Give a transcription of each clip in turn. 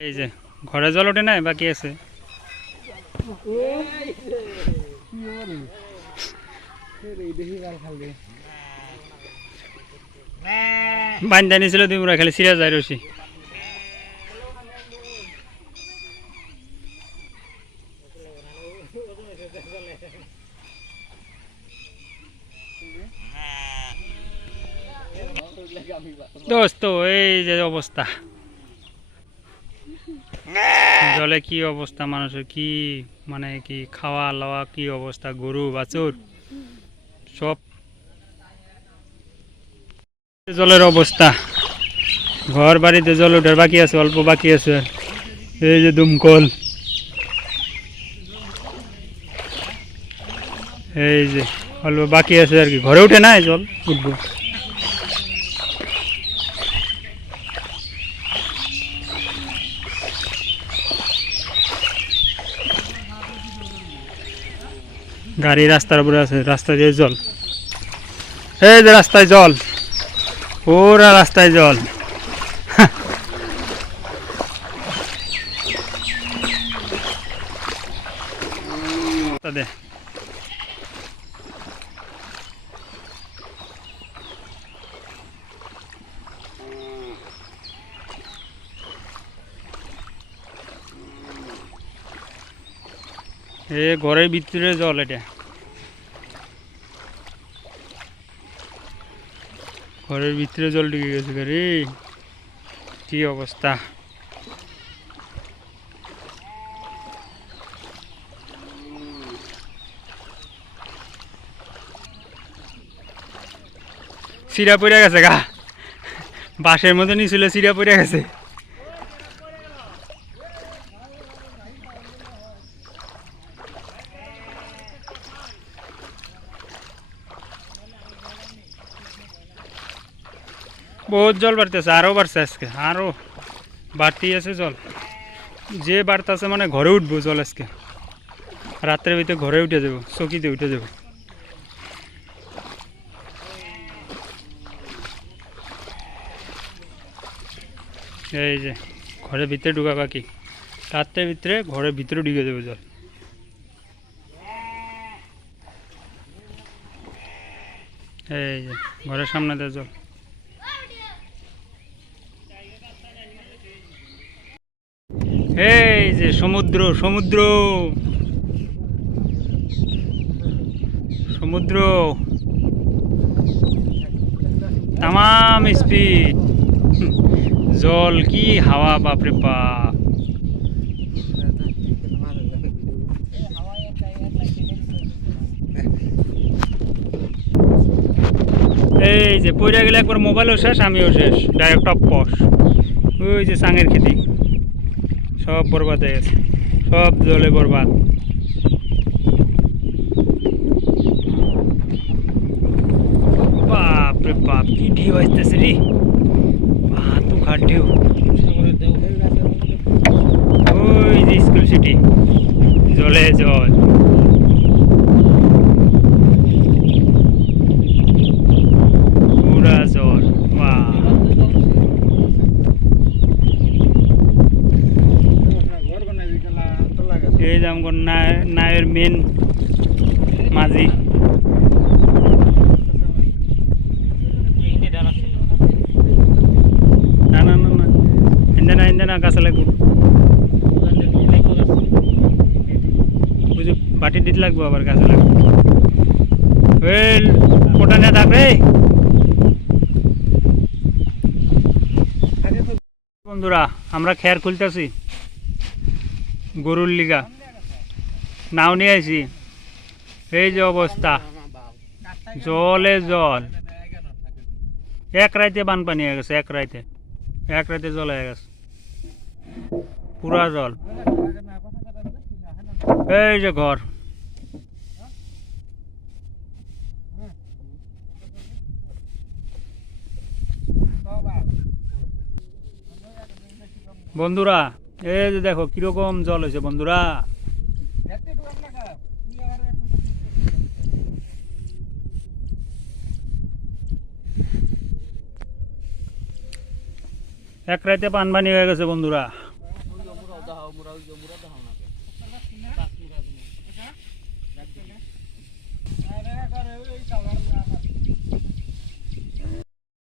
এই যে, ঘরে জল ওঠে নাই, বাকি আছে? বান্ধা নিছিল তোমরা খালি সিরিয়াস যায় রসি দোস্ত, এই যে অবস্থা। জলে কি অবস্থা মানুষের? কি মানে কি খাওয়া লওয়া কি অবস্থা? গরু, বাছুর? সব জলের অবস্থা। ঘর বাড়িতে জল ওঠার বাকি আছে, অল্প বাকি আছে। এই যে দুমকল। এই যে, অল্প বাকি আছে আর কি। ঘরে উঠে না জল? উঠবো। গাড়ি রাস্তার উপরে আছে, রাস্তা দিয়ে জল। এই যে রাস্তায় জল। পুরা রাস্তায় জল। দে। এ ঘরের ভিতরে জল এটা। ঘরের ভিতরে জল ঢুকে গেছে রে। কি অবস্থা? সিরা পড়ে গেছে গা। বাঁশের মতো নিছিল সিরা পড়ে গেছে। বহুত জল বাড়তেছে আরও বাড়ছে আজকে আরও বাড়তি আছে জল। যে বাড়তেছে মানে ঘরে উঠবো জল আজকে। রাত্রের ভিতরে ঘরে উঠে যাব, চকিতে উঠে যাব। এই যে, ঘরের ভিতরে ঢুকা বাকি। রাত্রের ভিতরে ঘরের ভিতরে ঢুকে যাবে জল। এই যে, ঘরের সামনে দিয়ে জল। এই যে সমুদ্র সমুদ্র। সমুদ্র। তামাম স্পিড। জল কি হাওয়া, বাপরে বাপ। এই যে পইরা গেলে একবার মোবাইলও শেষ, আমিও শেষ। ডাইরেক্ট টপ পস ওই যে সাঙের খেতি। সব বরবাদ হয়ে গেছে। সব জলে বরবাদ। বাপরে বাপ, কি ঢেউ আসতেছে রে। তু খাট ঢেউ ওই যে স্কুল সিটি জলে জল পুরা জল বাহ এই যে আমার নায়ের মেন মাঝি। না না না না। গাছে লাগবো বুঝি, বাটি দিতে লাগবো আবার গাছে লাগবো ওই কোটা নিয়ে থাক রে। বন্ধুরা, আমরা খেয়ার খুলতেছি। গরুর লিগা। নাও নিয়ে আইছি। এই যে অবস্থা। জলে জল। এক রাইতে বানপানি হয়ে গেছে, এক রাইতে। এক রাইতে জল হয়ে গেছে। পুরা জল। এই যে ঘর। বন্ধুরা, এই যে দেখো, কীরকম জল হয়েছে বন্ধুরা। এক রাতে পানবানি হয়ে গেছে বন্ধুরা।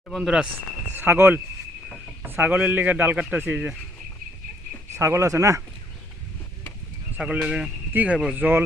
বন্ধুরা, ছাগল। ছাগলের লিগে ডাল কাটতেছি যে। ছাগল আছে না? ছাগলের কি খাইব? জল।